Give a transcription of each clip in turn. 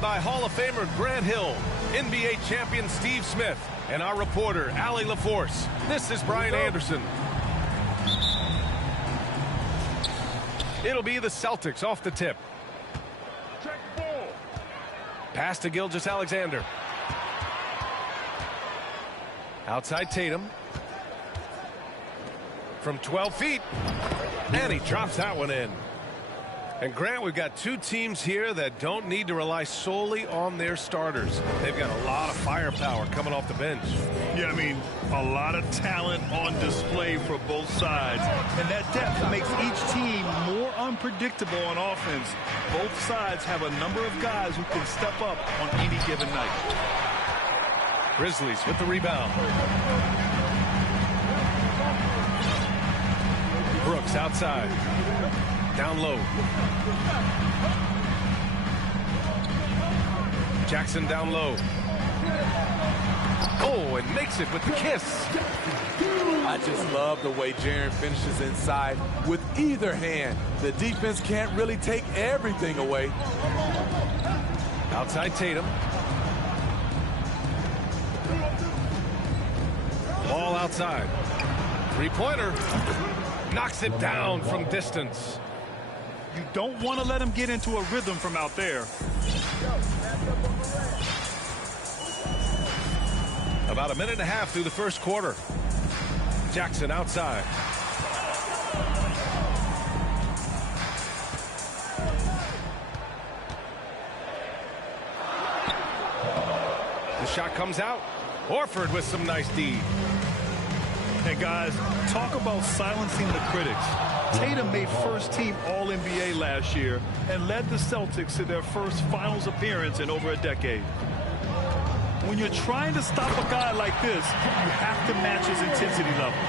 joined by Hall of Famer Grant Hill, NBA champion Steve Smith, and our reporter, Allie LaForce. This is Brian Anderson. It'll be the Celtics off the tip. Pass to Gilgeous-Alexander. Outside Tatum. From 12 feet. And he drops that one in. And Grant, we've got two teams here that don't need to rely solely on their starters. They've got a lot of firepower coming off the bench. Yeah, I mean, a lot of talent on display for both sides. And that depth makes each team more unpredictable on offense. Both sides have a number of guys who can step up on any given night. Grizzlies with the rebound. Brooks outside. Down low. Jackson down low. Oh, and makes it with the kiss. I just love the way Jaren finishes inside with either hand. The defense can't really take everything away. Outside Tatum. Ball outside. Three-pointer. Knocks it down from distance. You don't want to let him get into a rhythm from out there. About a minute and a half through the first quarter. Jackson outside. The shot comes out. Horford with some nice D. Hey, guys, talk about silencing the critics. Tatum made first-team All-NBA last year and led the Celtics to their first finals appearance in over a decade. When you're trying to stop a guy like this, you have to match his intensity level.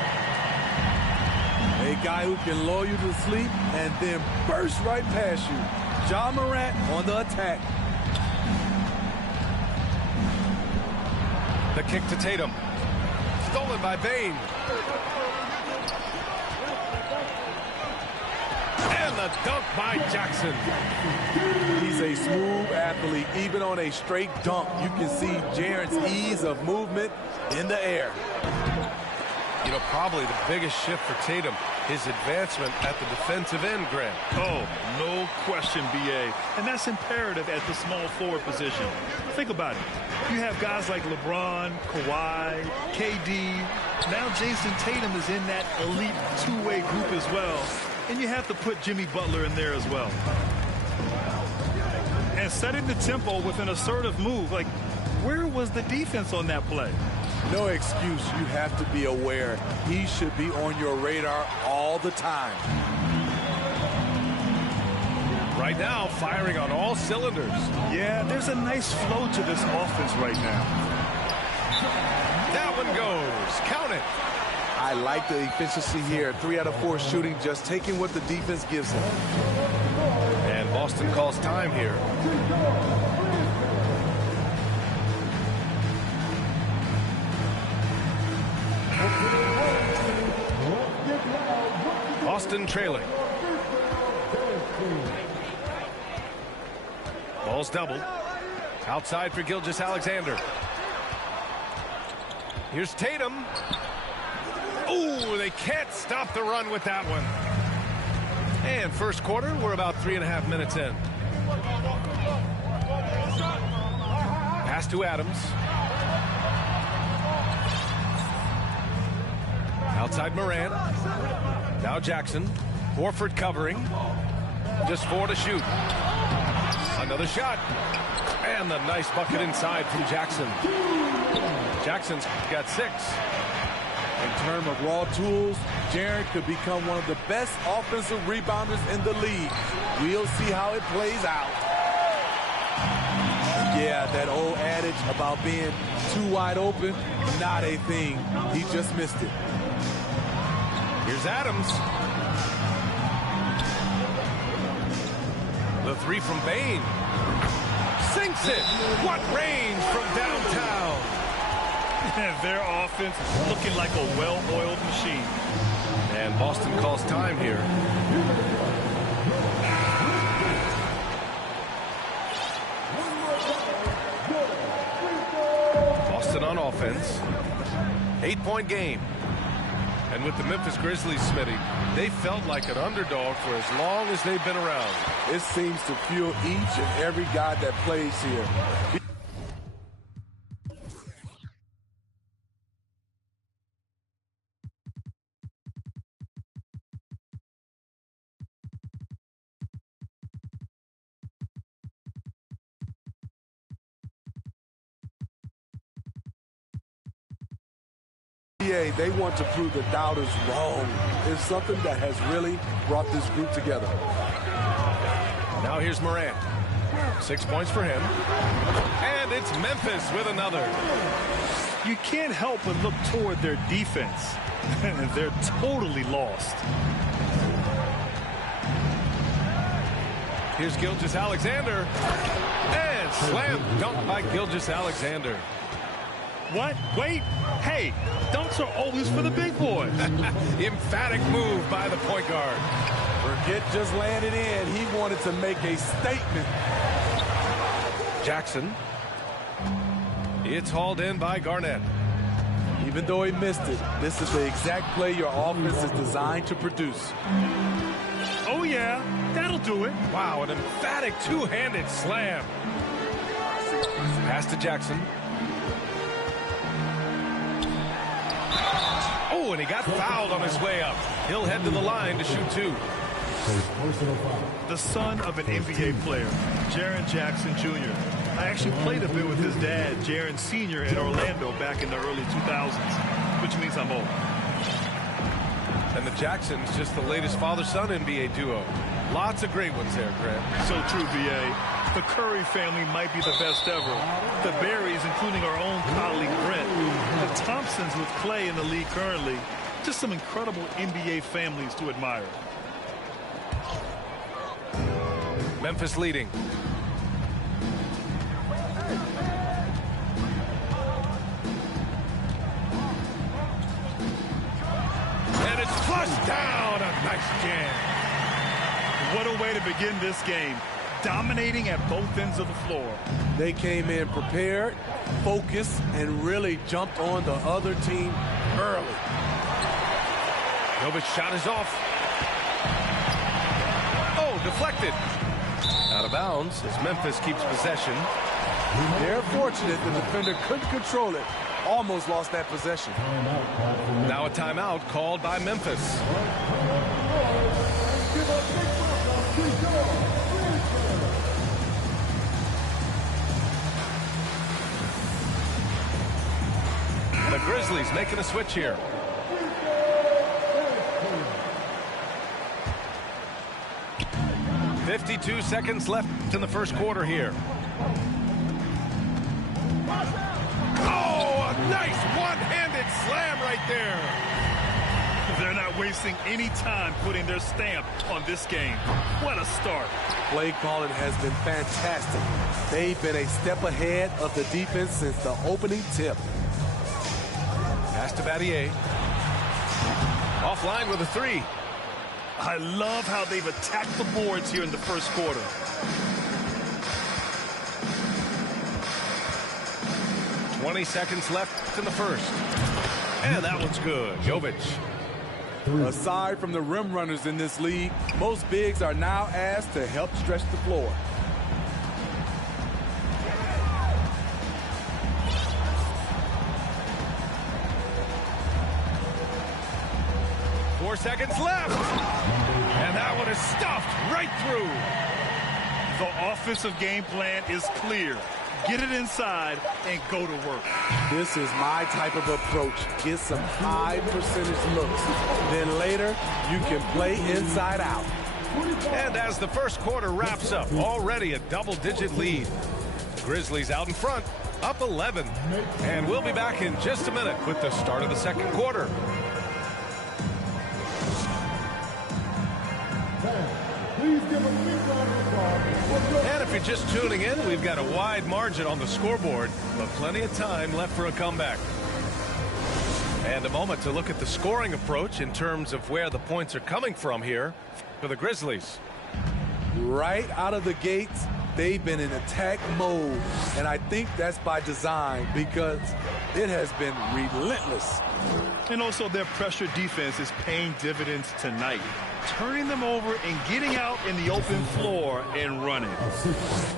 A guy who can lull you to sleep and then burst right past you. Ja Morant on the attack. The kick to Tatum. Stolen by Bane. And the dunk by Jackson. He's a smooth athlete. Even on a straight dunk, you can see Jaren's ease of movement in the air. You know, probably the biggest shift for Tatum, his advancement at the defensive end, Grant. Oh, no question, BA. And that's imperative at the small forward position. Think about it. You have guys like LeBron, Kawhi, KD. Now Jason Tatum is in that elite two-way group as well. And you have to put Jimmy Butler in there as well. And setting the tempo with an assertive move. Like, where was the defense on that play? No excuse. You have to be aware. He should be on your radar all the time. Right now, firing on all cylinders. Yeah, there's a nice flow to this offense right now. That one goes. Count it. I like the efficiency here. 3 out of 4 shooting, just taking what the defense gives him. And Boston calls time here. Boston trailing. Ball's doubled. Outside for Gilgeous-Alexander. Here's Tatum. Ooh, they can't stop the run with that one. And first quarter, we're about 3.5 minutes in. Pass to Adams. Outside Morant. Now Jackson. Horford covering. Just 4 to shoot. Another shot. And the nice bucket inside from Jackson. Jackson's got 6. In terms of raw tools, Jaren could become one of the best offensive rebounders in the league. We'll see how it plays out. Yeah, that old adage about being too wide open, not a thing. He just missed it. Here's Adams. The 3 from Bane. Sinks it. What range from downtown. Their offense looking like a well-oiled machine. And Boston calls time here. defense. 8-point game. And with the Memphis Grizzlies, Smitty, they felt like an underdog for as long as they've been around. It seems to fuel each and every guy that plays here. BDA, they want to prove the doubters wrong. It's something that has really brought this group together. Now here's Morant. 6 points for him. And it's Memphis with another. You can't help but look toward their defense. They're totally lost. Here's Gilgeous-Alexander. And slam dunk by Gilgeous-Alexander. What? Wait. Hey, dunks are always for the big boys. Emphatic move by the point guard. Forget just laying it in. He wanted to make a statement. Jackson. It's hauled in by Garnett. Even though he missed it, this is the exact play your offense is designed to produce. Oh, yeah. That'll do it. Wow, an emphatic two-handed slam. Pass to Jackson. Oh, and he got fouled on his way up. He'll head to the line to shoot two. The son of an NBA player, Jaren Jackson Jr. I actually played a bit with his dad, Jaren Sr. in Orlando back in the early 2000s, which means I'm old. And the Jacksons, just the latest father-son NBA duo. Lots of great ones there, Grant. So true, BA. The Curry family might be the best ever. The Berries, including our own colleague Brent. The Thompsons with Clay in the league currently. Just some incredible NBA families to admire. Memphis leading. And it's flushed down. A nice jam. What a way to begin this game. Dominating at both ends of the floor. They came in prepared, focused, and really jumped on the other team early. Novic's shot is off. Oh, deflected. Out of bounds as Memphis keeps possession. They're fortunate the defender couldn't control it. Almost lost that possession. Now a timeout called by Memphis. The Grizzlies making a switch here. "52 seconds left in the first quarter here. Oh, a nice one-handed slam right there. They're not wasting any time putting their stamp on this game. What a start. Play calling has been fantastic. They've been a step ahead of the defense since the opening tip. Pass to BDA. Offline with a three. I love how they've attacked the boards here in the first quarter. "20 seconds left in the first. And that one's good. Jovic. Aside from the rim runners in this league, most bigs are now asked to help stretch the floor. "4 seconds left. And that one is stuffed right through. The offensive game plan is clear. Get it inside and go to work. This is my type of approach. Get some high percentage looks. Then later, you can play inside out. And as the first quarter wraps up, already a double-digit lead. Grizzlies out in front, up 11. And we'll be back in just a minute with the start of the second quarter. And if you're just tuning in, we've got a wide margin on the scoreboard, but plenty of time left for a comeback. And a moment to look at the scoring approach in terms of where the points are coming from here for the Grizzlies. Right out of the gates, they've been in attack mode, and I think that's by design because it has been relentless. And also their pressure defense is paying dividends tonight, turning them over and getting out in the open floor and running.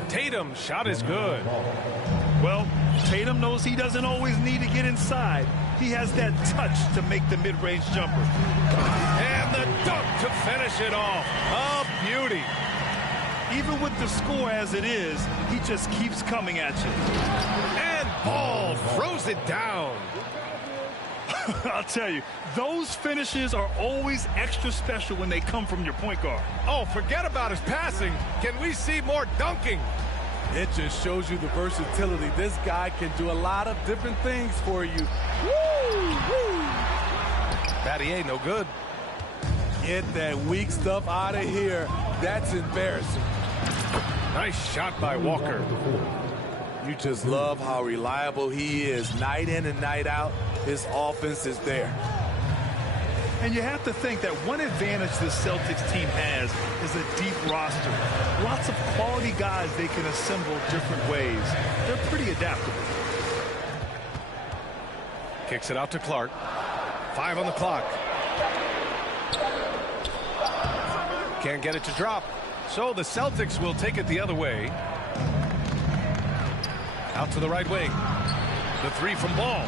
Tatum's shot is good. Well, Tatum knows he doesn't always need to get inside. He has that touch to make the mid-range jumper. And the dunk to finish it off. A beauty. Even with the score as it is, he just keeps coming at you. And Ball throws it down. I'll tell you, those finishes are always extra special when they come from your point guard. Oh, forget about his passing. Can we see more dunking? It just shows you the versatility. This guy can do a lot of different things for you. Woo! Woo! BDA no good. Get that weak stuff out of here. That's embarrassing. Nice shot by Walker. You just love how reliable he is. Night in and night out, his offense is there. And you have to think that one advantage this Celtics team has is a deep roster. Lots of quality guys they can assemble different ways. They're pretty adaptable. Kicks it out to Clark. 5 on the clock. Can't get it to drop. So the Celtics will take it the other way. Out to the right wing. The 3 from Ball.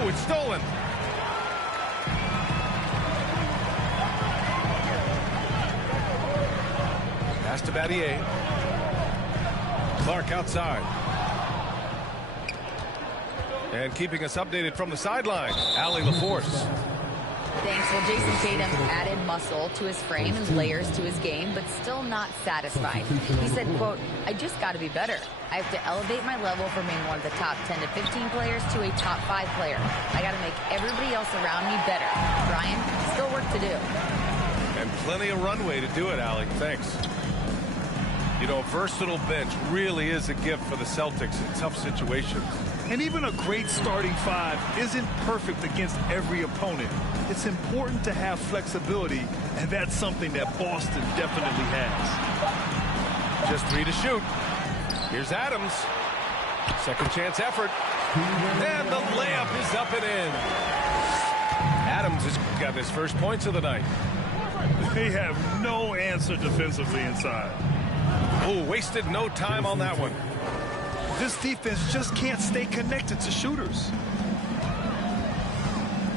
Oh, it's stolen. Pass to BDA. Clark outside. And keeping us updated from the sideline, Allie LaForce. Thanks. Well, Jason Tatum added muscle to his frame and layers to his game, but still not satisfied. He said, quote, "I just got to be better. I have to elevate my level from being one of the top 10 to 15 players to a top 5 player. I got to make everybody else around me better. Brian, still work to do." And plenty of runway to do it, Allie. Thanks. You know, a versatile bench really is a gift for the Celtics in tough situations. And even a great starting 5 isn't perfect against every opponent. It's important to have flexibility, and that's something that Boston definitely has. Just 3 to shoot. Here's Adams. Second chance effort. And the layup is up and in. Adams has got his first points of the night. They have no answer defensively inside. Oh, wasted no time on that one. This defense just can't stay connected to shooters.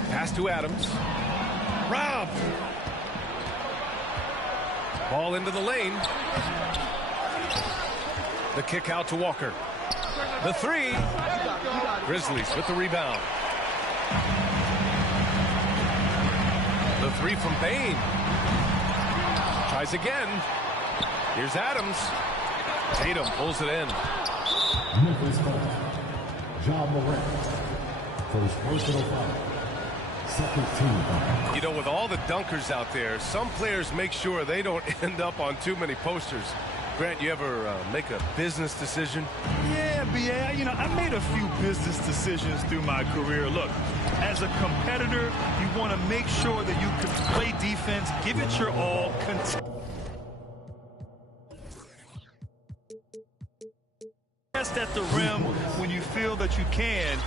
Pass to Adams. Robbed. Ball into the lane. The kick out to Walker. The 3. Grizzlies with the rebound. The 3 from Bain. Tries again. Here's Adams. Tatum pulls it in. Memphis foul. John Morant. First personal foul. Second team foul. You know, with all the dunkers out there, some players make sure they don't end up on too many posters. Grant, you ever make a business decision? Yeah, BA, you know, I made a few business decisions through my career. Look, as a competitor, you want to make sure that you can play defense, give it your all, contest at the rim when you feel that you can.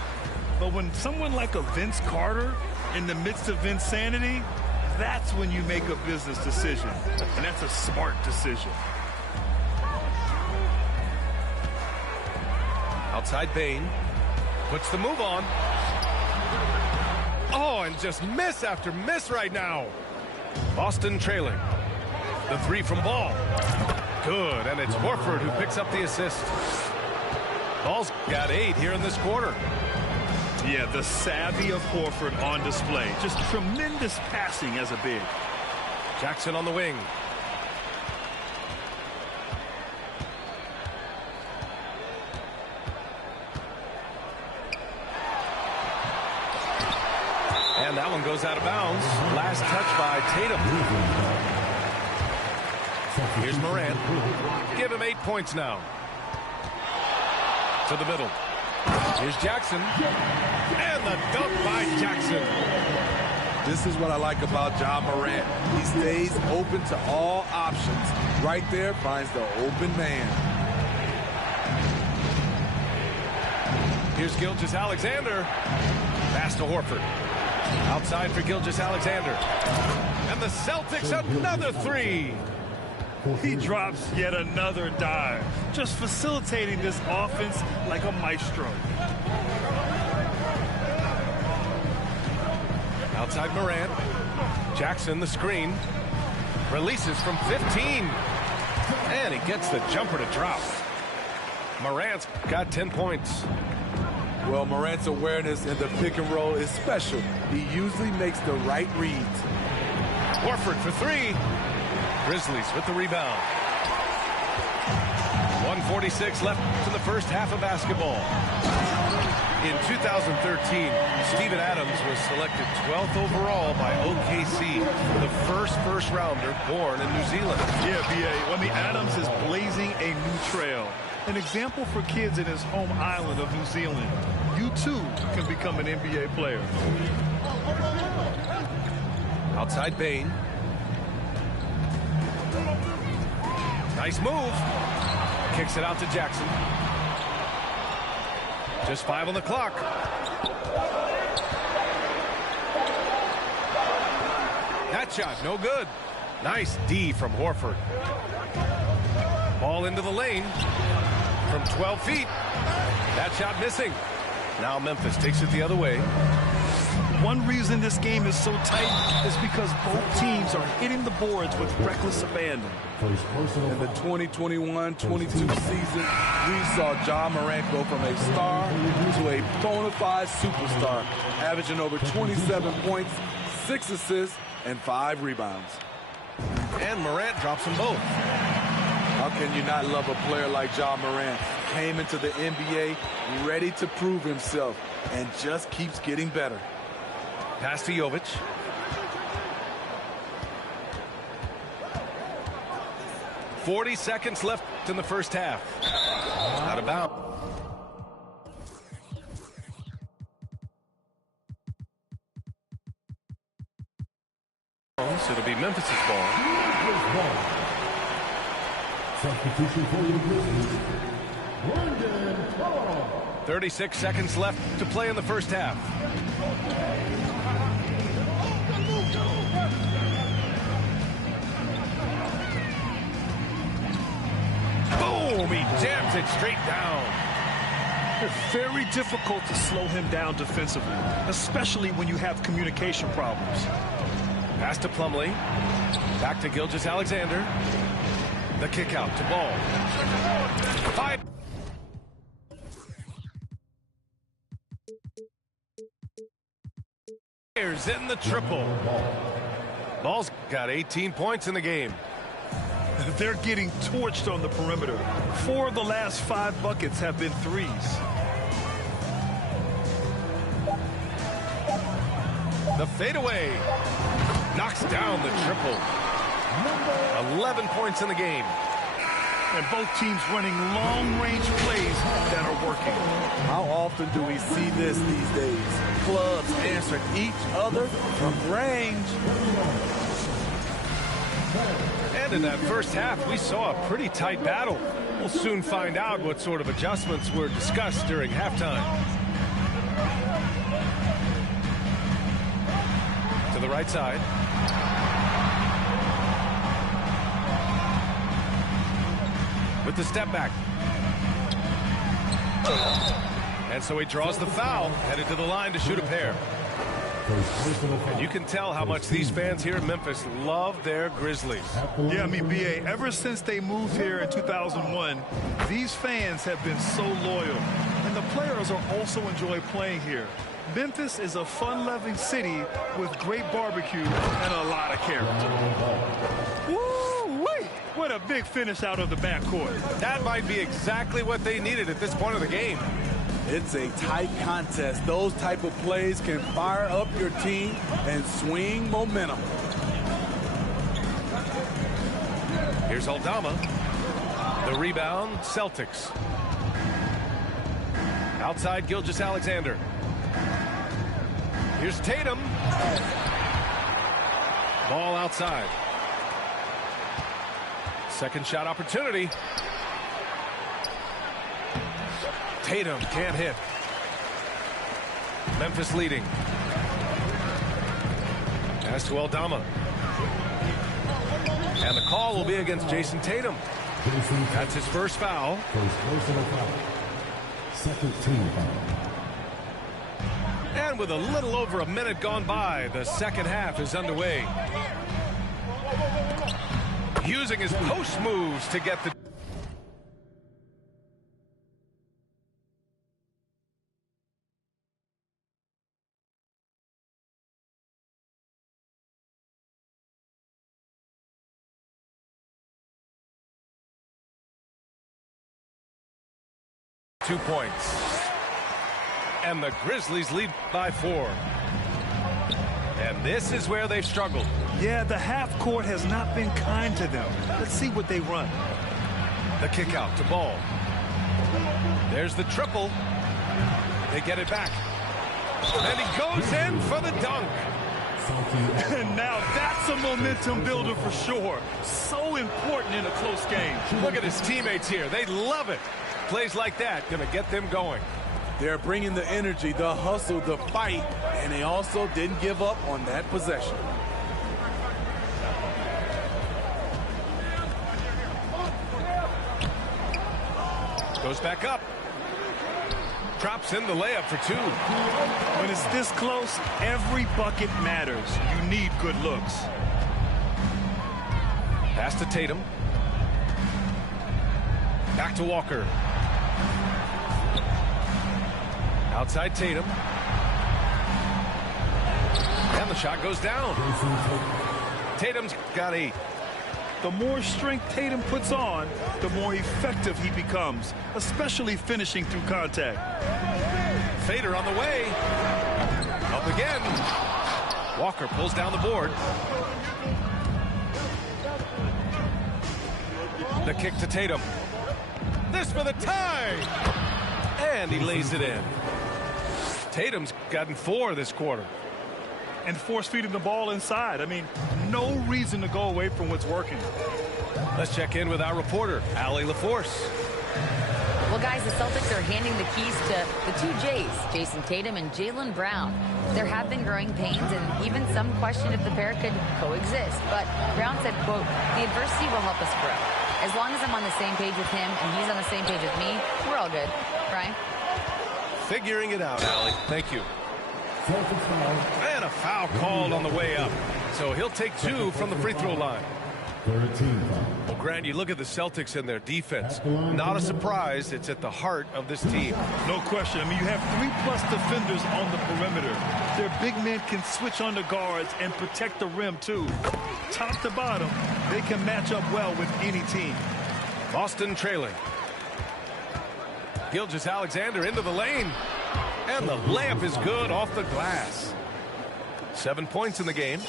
But when someone like a Vince Carter in the midst of insanity, that's when you make a business decision. And that's a smart decision. Outside Bain. Puts the move on. Oh, and just miss after miss right now. Boston trailing. The 3 from Ball. Good, and it's Horford who picks up the assist. Ball's got 8 here in this quarter. Yeah, the savvy of Horford on display. Just tremendous passing as a big. Jackson on the wing. And that one goes out of bounds. Last touch by Tatum. Here's Morant. Give him 8 points now. To the middle. Here's Jackson. And the dunk by Jackson. This is what I like about John Morant. He stays open to all options. Right there, finds the open man. Here's Gilgeous-Alexander. Pass to Horford. Outside for Gilgeous-Alexander. And the Celtics another three. He drops yet another dive, just facilitating this offense like a maestro. Outside Morant. Jackson, the screen. Releases from 15. And he gets the jumper to drop. Morant's got 10 points. Well, Morant's awareness in the pick and roll is special. He usually makes the right reads. Horford for three. Grizzlies with the rebound. 1:46 left in the first half of basketball. In 2013, Steven Adams was selected 12th overall by OKC, the first rounder born in New Zealand. Yeah, BA. I mean, Adams is blazing a new trail. An example for kids in his home island of New Zealand. You too can become an NBA player. Outside Bane. Nice move. Kicks it out to Jackson. Just 5 on the clock. That shot, no good. Nice D from Horford. Ball into the lane from 12 feet. That shot missing. Now Memphis takes it the other way. One reason this game is so tight is because both teams are hitting the boards with reckless abandon. In the 2021-22 season, we saw John Morant go from a star to a bona fide superstar, averaging over 27 points, 6 assists, and 5 rebounds. And Morant drops them both. How can you not love a player like John Morant? Came into the NBA ready to prove himself and just keeps getting better. Pass to Jovic. .40 seconds left in the first half. Out of bounds. So it'll be Memphis' ball. Substitution for the Grizzlies. 36 seconds left to play in the first half. Boom! He jams it straight down. It's very difficult to slow him down defensively, especially when you have communication problems. Pass to Plumlee. Back to Gilgeous-Alexander. The kick out to Ball. 5. In the triple. Ball's got 18 points in the game. They're getting torched on the perimeter. 4 of the last 5 buckets have been threes. The fadeaway knocks down the triple. 11 points in the game. And both teams running long-range plays that are working. How often do we see this these days? Clubs answering each other from range. And in that first half, we saw a pretty tight battle. We'll soon find out what sort of adjustments were discussed during halftime. To the right side. With the step back. And so he draws the foul, headed to the line to shoot a pair. And you can tell how much these fans here in Memphis love their Grizzlies. Yeah, I mean, BA, ever since they moved here in 2001, these fans have been so loyal. And the players are also enjoy playing here. Memphis is a fun-loving city with great barbecue and a lot of character. Woo-wee! What a big finish out of the backcourt. That might be exactly what they needed at this point of the game. It's a tight contest. Those type of plays can fire up your team and swing momentum. Here's Aldama. The rebound, Celtics. Outside Gilgeous-Alexander. Here's Tatum. Ball outside. Second shot opportunity. Tatum can't hit. Memphis leading. Pass to Aldama. And the call will be against Jason Tatum. That's his first foul. Second team foul. And with a little over a minute gone by, the second half is underway. Using his post moves to get the 2 points. And the Grizzlies lead by 4. And this is where they've struggled. Yeah, the half court has not been kind to them. Let's see what they run. The kick out to Ball. There's the triple. They get it back. And he goes in for the dunk. And now that's a momentum builder for sure. So important in a close game. Look at his teammates here. They love it. Plays like that going to get them going. They're bringing the energy, the hustle, the fight, and they also didn't give up on that possession. Goes back up. Drops in the layup for 2. When it's this close, every bucket matters. You need good looks. Pass to Tatum. Back to Walker. Outside Tatum. And the shot goes down. Tatum's got 8. The more strength Tatum puts on, the more effective he becomes, especially finishing through contact. Fader on the way. Up again. Walker pulls down the board. The kick to Tatum. This for the tie. And he lays it in. Tatum's gotten 4 this quarter. And force feeding the ball inside. I mean, no reason to go away from what's working. Let's check in with our reporter, Allie LaForce. Well, guys, the Celtics are handing the keys to the 2 J's, Jason Tatum and Jaylen Brown. There have been growing pains, and even some question if the pair could coexist. But Brown said, quote, "The adversity will help us grow. As long as I'm on the same page with him and he's on the same page with me, we're all good." Brian? Figuring it out, Allie. Thank you. And a foul called on the way up. So he'll take 2 from the free throw line. Well, Grant, you look at the Celtics and their defense. Not a surprise. It's at the heart of this team. No question. I mean, you have 3+ defenders on the perimeter. Their big men can switch on the guards and protect the rim, too. Top to bottom, they can match up well with any team. Boston trailing. Gilgeous-Alexander into the lane. And the layup is good off the glass. 7 points in the game.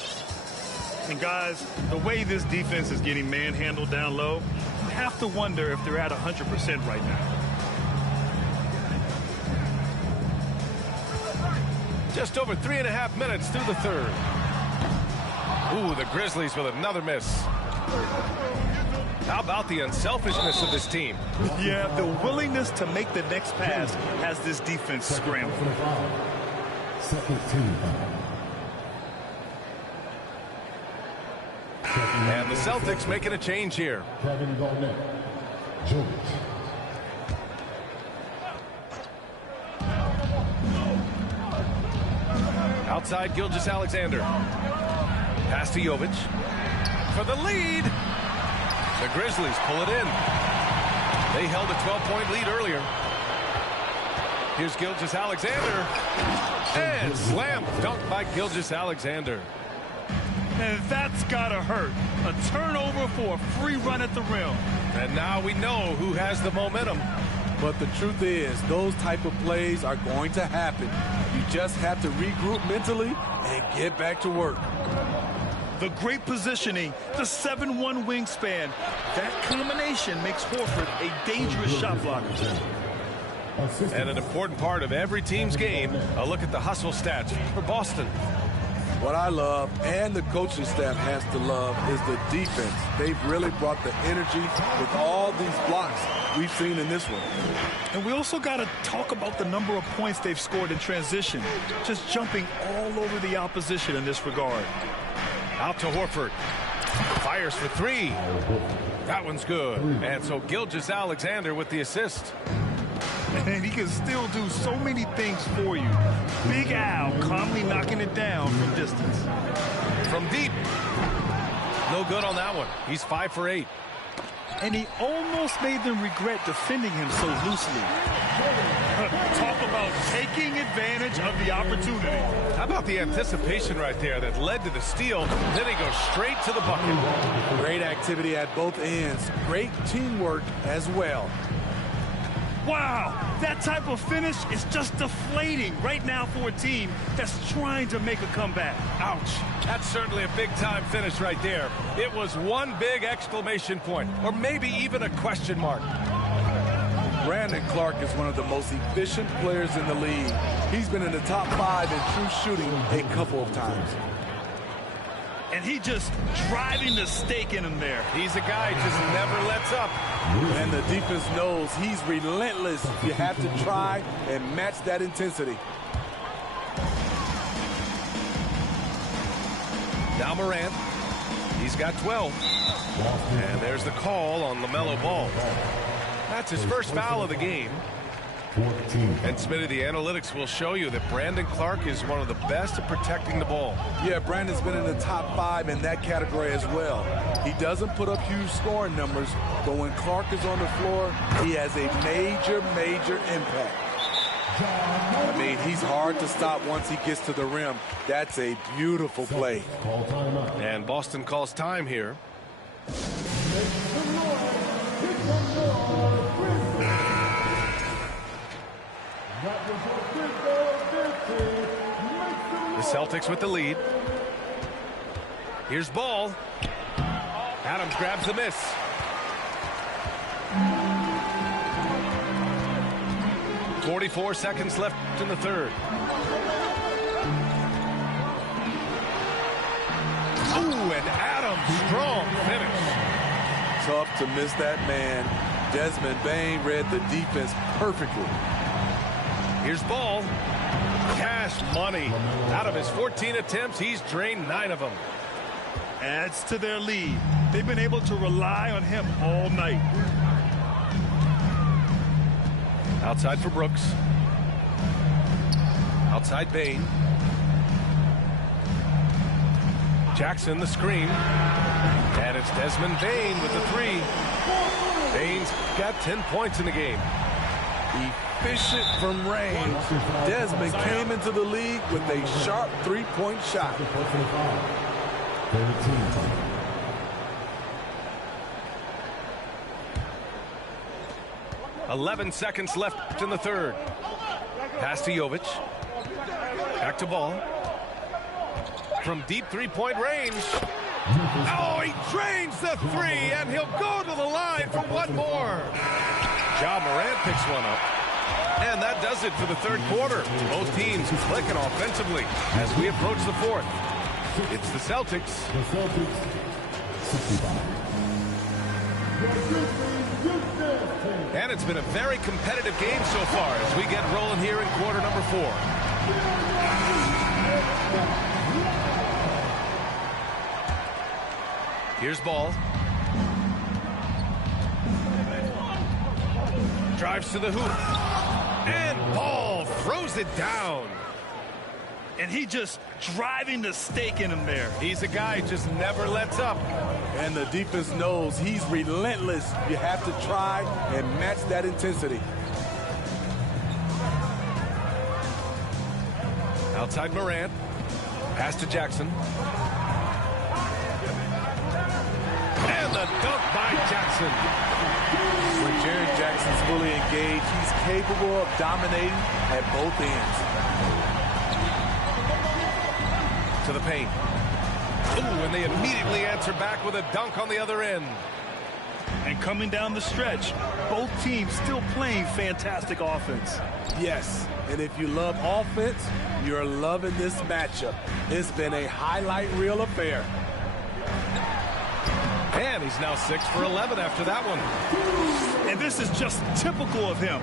And guys, the way this defense is getting manhandled down low, you have to wonder if they're at 100% right now. Just over 3.5 minutes through the third. Ooh, the Grizzlies with another miss. How about the unselfishness of this team? Yeah, the willingness to make the next pass has this defense scrambling. Second team foul. And the Celtics making a change here. Kevin Garnett. George. Outside Gilgeous-Alexander. Pass to Jovic. For the lead. The Grizzlies pull it in. They held a 12-point lead earlier. Here's Gilgeous-Alexander. And slam dunk by Gilgeous-Alexander. And that's gotta hurt. A turnover for a free run at the rim. And now we know who has the momentum. But the truth is, those type of plays are going to happen. You just have to regroup mentally and get back to work. The great positioning, the 7'1" wingspan. That combination makes Horford a dangerous shot blocker. And an important part of every team's game, a look at the hustle stats for Boston. What I love, and the coaching staff has to love, is the defense. They've really brought the energy with all these blocks we've seen in this one. And we also got to talk about the number of points they've scored in transition, just jumping all over the opposition in this regard. Out to Horford. Fires for three. That one's good. And so Gilgeous-Alexander with the assist. And he can still do so many things for you. Big Al calmly knocking it down from distance. From deep. No good on that one. He's 5 for 8. And he almost made them regret defending him so loosely. Talk about taking advantage of the opportunity. How about the anticipation right there that led to the steal? Then he goes straight to the bucket. Great activity at both ends. Great teamwork as well. Wow, that type of finish is just deflating right now for a team that's trying to make a comeback. Ouch. That's certainly a big-time finish right there. It was one big exclamation point, or maybe even a question mark. Brandon Clark is one of the most efficient players in the league. He's been in the top 5 in true shooting a couple of times. And he just driving the stake in him there. He's a guy who just never lets up. And the defense knows he's relentless. You have to try and match that intensity. Now Morant. He's got 12. And there's the call on LaMelo Ball. That's his first foul of the game. 14. And Smitty, the analytics will show you that Brandon Clark is one of the best at protecting the ball. Yeah, Brandon's been in the top 5 in that category as well. He doesn't put up huge scoring numbers, but when Clark is on the floor, he has a major impact. I mean, he's hard to stop once he gets to the rim. That's a beautiful play. Call timeout. And Boston calls time here. The Celtics with the lead. Here's Ball. Adams grabs the miss. .44 seconds left in the third. Ooh, and Adams, strong finish. Tough to miss that man. Desmond Bane read the defense perfectly. Here's Ball. Cash money. Out of his 14 attempts, he's drained 9 of them. Adds to their lead. They've been able to rely on him all night. Outside for Brooks. Outside Bane. Jackson the screen. And it's Desmond Bane with the 3. Bane's got 10 points in the game. Efficient from range. Desmond came into the league with a sharp 3-point shot. 13. 11 seconds left in the third. Pass to Jovic. Back to Ball. From deep 3-point range. Oh, he drains the 3, and he'll go to the line for one more. Ja Morant picks one up. And that does it for the third quarter. Both teams clicking offensively as we approach the fourth. It's the Celtics. The Celtics, 65. And it's been a very competitive game so far as we get rolling here in quarter number 4. Here's Ball. Drives to the hoop. And Ball throws it down. And he just driving the stake in him there. He's a guy who just never lets up. And the defense knows he's relentless. You have to try and match that intensity. Outside Morant. Pass to Jackson. And the dunk by Jackson. When Jaren Jackson's fully engaged, he's capable of dominating at both ends. To the paint. Ooh, and they immediately answer back with a dunk on the other end. And coming down the stretch, both teams still playing fantastic offense. Yes, and if you love offense, You're loving this matchup. It's been a highlight reel affair. And he's now 6 for 11 after that one. And this is just typical of him.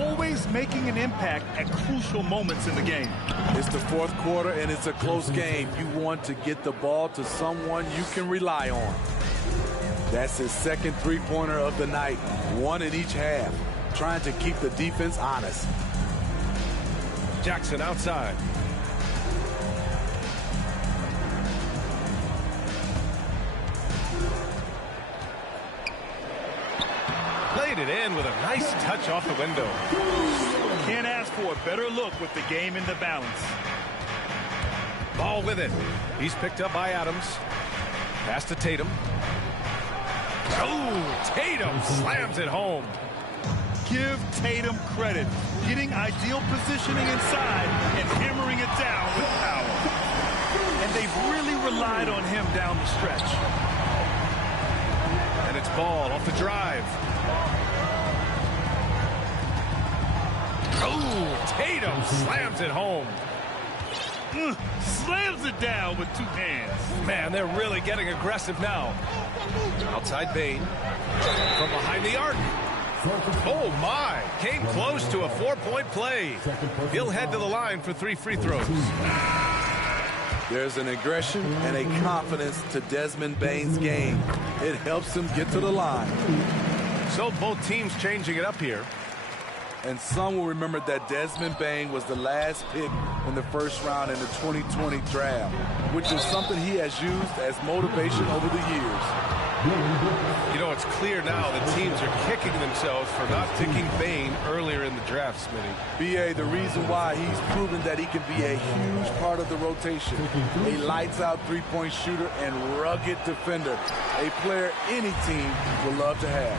Always making an impact at crucial moments in the game. It's the fourth quarter, and it's a close game. You want to get the ball to someone you can rely on. That's his second three-pointer of the night, one in each half, trying to keep the defense honest. Jackson outside. Played it in with a nice touch off the window. Can't ask for a better look with the game in the balance. Ball with it. He's picked up by Adams. Pass to Tatum. Oh, Tatum slams it home. Give Tatum credit. Getting ideal positioning inside and hammering it down with power. And they've really relied on him down the stretch. And it's Ball off the drive. Oh, Tatum slams it home. Slams it down with two hands. Man, they're really getting aggressive now. Outside Bain. From behind the arc. Oh, my. Came close to a 4-point play. He'll head to the line for 3 free throws. There's an aggression and a confidence to Desmond Bain's game. It helps him get to the line. So both teams changing it up here. And some will remember that Desmond Bain was the last pick in the first round in the 2020 draft, which is something he has used as motivation over the years. You know, it's clear now that teams are kicking themselves for not picking Bain earlier in the draft, Smitty. BA, the reason why he's proven that he can be a huge part of the rotation. A lights-out three-point shooter and rugged defender. A player any team would love to have.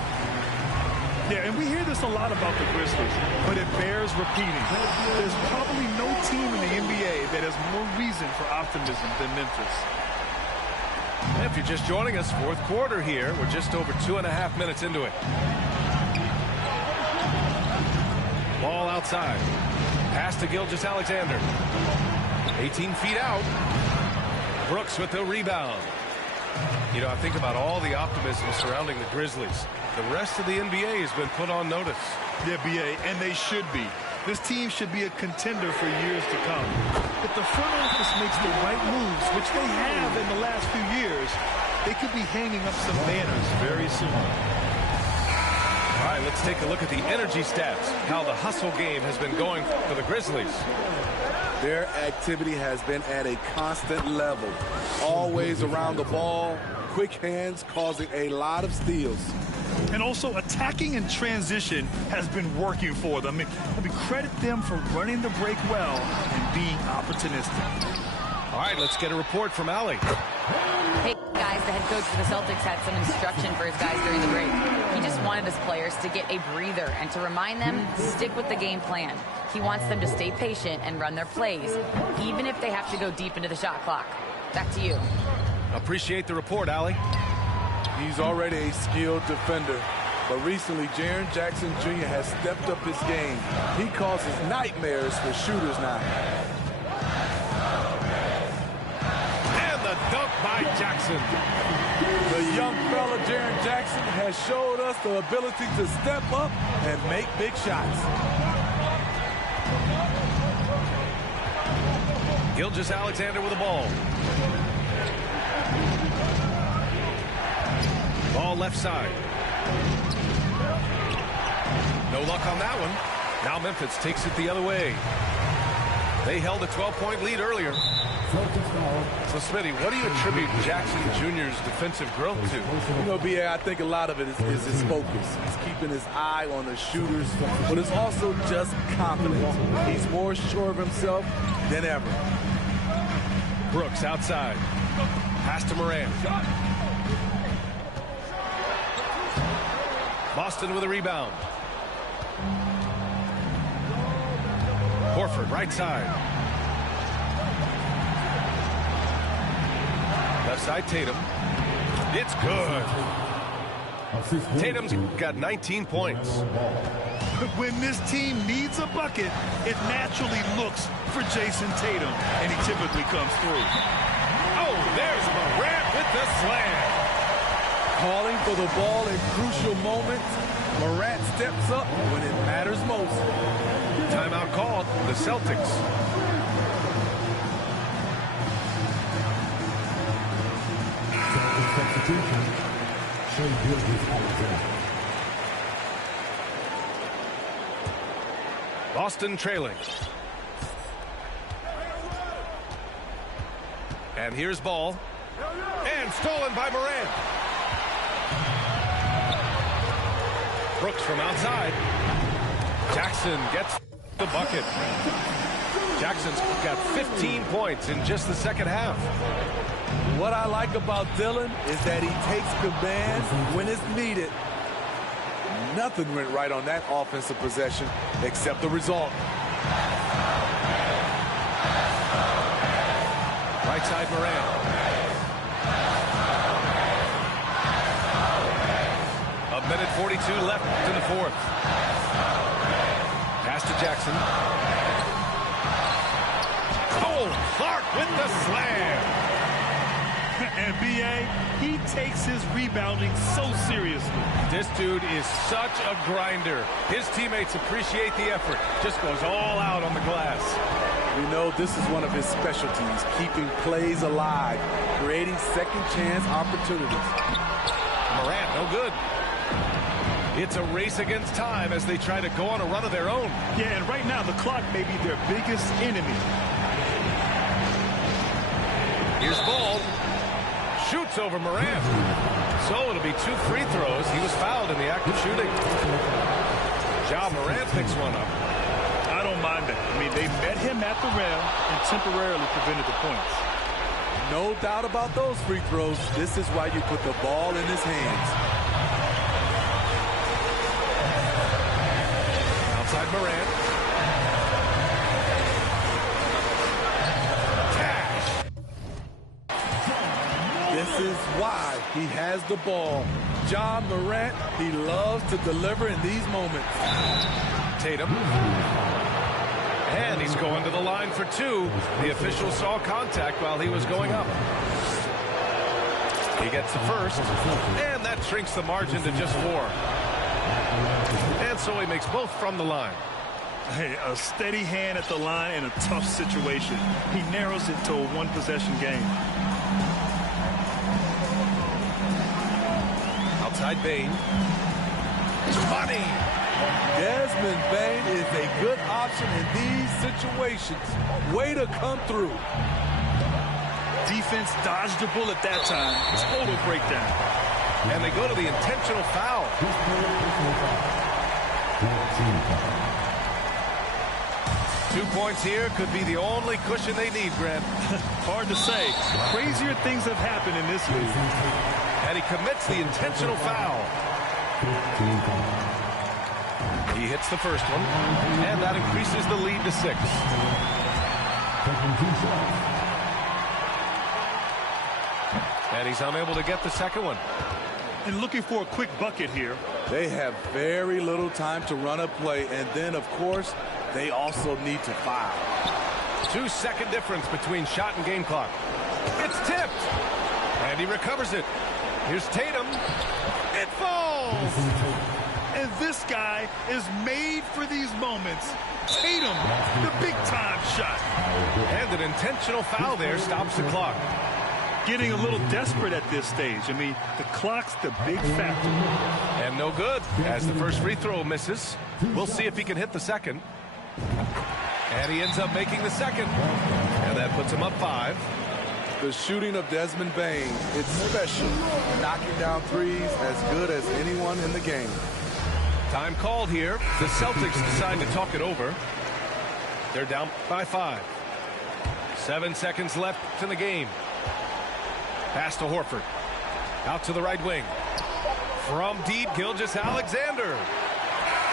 Yeah, and we hear this a lot about the Grizzlies, but it bears repeating. There's probably no team in the NBA that has more reason for optimism than Memphis. If you're just joining us, fourth quarter here. We're just over 2.5 minutes into it. Ball outside. Pass to Gilgeous-Alexander. 18 feet out. Brooks with the rebound. You know, I think about all the optimism surrounding the Grizzlies. The rest of the NBA has been put on notice. Yeah, BA, and they should be. This team should be a contender for years to come. If the front office makes the right moves, which they have in the last few years, they could be hanging up some banners very soon. All right, let's take a look at the energy stats, how the hustle game has been going for the Grizzlies. Their activity has been at a constant level. Always around the ball, quick hands causing a lot of steals. And also attacking in transition has been working for them. I mean, credit them for running the break well and being opportunistic. All right, let's get a report from Allie. Hey, guys, the head coach for the Celtics had some instruction for his guys during the break. He just wanted his players to get a breather and to remind them, stick with the game plan. He wants them to stay patient and run their plays, even if they have to go deep into the shot clock. Back to you. Appreciate the report, Allie. He's already a skilled defender, but recently Jaren Jackson Jr. has stepped up his game. He causes nightmares for shooters now. And the dunk by Jackson. The young fella Jaren Jackson has showed us the ability to step up and make big shots. Gilgeous-Alexander with the ball. Ball left side. No luck on that one. Now Memphis takes it the other way. They held a 12-point lead earlier. So, Smitty, what do you attribute Jackson Jr.'s defensive growth to? You know, BA, I think a lot of it is his focus. He's keeping his eye on the shooters, but it's also just confidence. He's more sure of himself than ever. Brooks outside. Pass to Morant. Boston with a rebound. Horford right side. Left side Tatum. It's good. Tatum's got 19 points. When this team needs a bucket, it naturally looks for Jason Tatum, and he typically comes through. Oh, there's Morant with the slam. Calling for the ball in crucial moments. Morant steps up when it matters most. Timeout called, the Celtics. Substitution. Shea Gilgeous-Alexander. Boston trailing. And here's ball. And stolen by Morant. Brooks from outside. Jackson gets the bucket. Jackson's got 15 points in just the second half. What I like about Dillon is that he takes command when it's needed. Nothing went right on that offensive possession except the result. Right side Morant. A minute 42 left in the fourth. Pass to Jackson. Oh, Clark with the slam. And B.A., he takes his rebounding so seriously. This dude is such a grinder. His teammates appreciate the effort. Just goes all out on the glass. We know this is one of his specialties, keeping plays alive, creating second chance opportunities. Morant, no good. It's a race against time as they try to go on a run of their own. Yeah, and right now the clock may be their biggest enemy. Here's ball. Shoots over Morant. So it'll be 2 free throws. He was fouled in the act of shooting. Ja Morant picks one up. I don't mind that. I mean, they met him at the rim and temporarily prevented the points. No doubt about those free throws. This is why you put the ball in his hands. Outside Morant. This is why he has the ball. Ja Morant, he loves to deliver in these moments. Tatum. And he's going to the line for 2. The official saw contact while he was going up. He gets the first, and that shrinks the margin to just 4. And so he makes both from the line. Hey, a steady hand at the line in a tough situation. He narrows it to a one-possession game. Outside Bane. Money. Desmond Bane is a good option in these situations. Way to come through. Defense dodged a bullet that time. Total breakdown. And they go to the intentional foul. 2 points here could be the only cushion they need, Grant. Hard to say. Crazier things have happened in this league. And he commits the intentional foul. He hits the first one, and that increases the lead to 6. And he's unable to get the second one. And looking for a quick bucket here. They have very little time to run a play, and then, of course, they also need to foul. 2-second difference between shot and game clock. It's tipped, and he recovers it. Here's Tatum. It falls. And this guy is made for these moments. Tatum, the big-time shot. And an intentional foul there stops the clock. Getting a little desperate at this stage. I mean, the clock's the big factor. And no good, as the first free throw misses. We'll see if he can hit the second. And he ends up making the second. And that puts him up 5. The shooting of Desmond Bane, it's special. Knocking down threes as good as anyone in the game. Time called here. The Celtics decide to talk it over. They're down by 5. 7 seconds left in the game. Pass to Horford. Out to the right wing. From deep, Gilgeous-Alexander.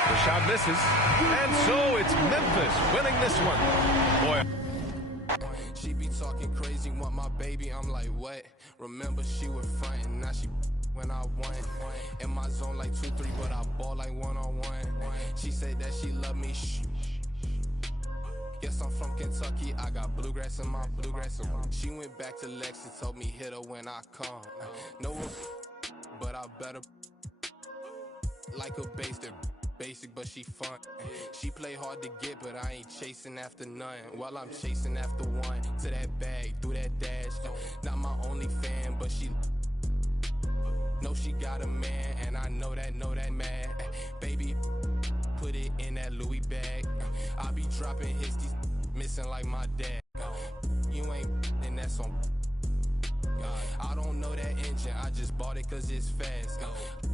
The shot misses. And so it's Memphis winning this one. Boy. She be talking crazy, want my baby, I'm like, what? Remember she was frontin', now she when I won. In my zone like 2-3, but I ball like one-on-one. She said that she love me. Shh. Yes, I'm from Kentucky. I got bluegrass in my bluegrass. She went back to Lex and told me hit her when I come. No, but I better like a basic, but she fun. She play hard to get, but I ain't chasing after none. While I'm chasing after one, to that bag, through that dash. Not my only fan, but she know she got a man, and I know that mad. Baby, put it in that Louis bag. I be dropping hits, these missing like my dad. You ain't, and that's on. I don't know that engine, I just bought it cause it's fast.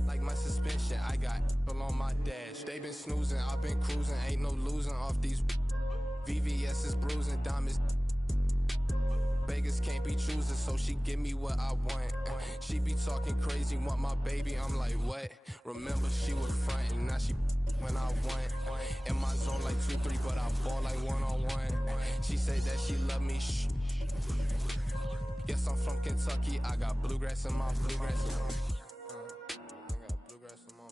Like my suspension, I got on my dash. They been snoozing, I've been cruising, ain't no losing off these. VVS is bruising, diamonds. Vegas can't be choosing, so she give me what I want. She be talking crazy, want my baby, I'm like, what? Remember she was frontin', now she when I won. In my zone like 2-3, but I ball like one-on-one. She said that she love me. Shh. Yes, I'm from Kentucky. I got bluegrass in my bluegrass. I got bluegrass in my.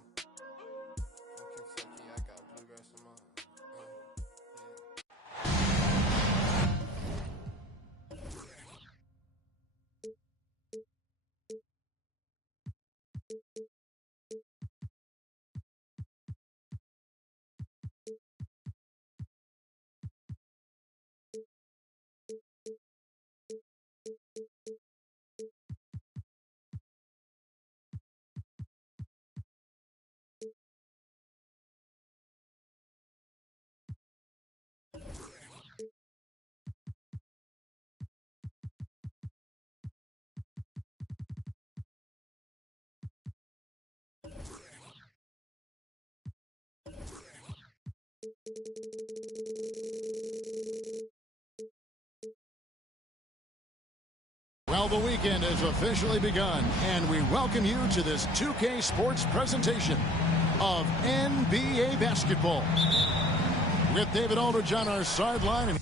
From Kentucky, I got bluegrass in my. Well, the weekend has officially begun, and we welcome you to this 2K Sports presentation of NBA basketball. With David Aldridge on our sideline. And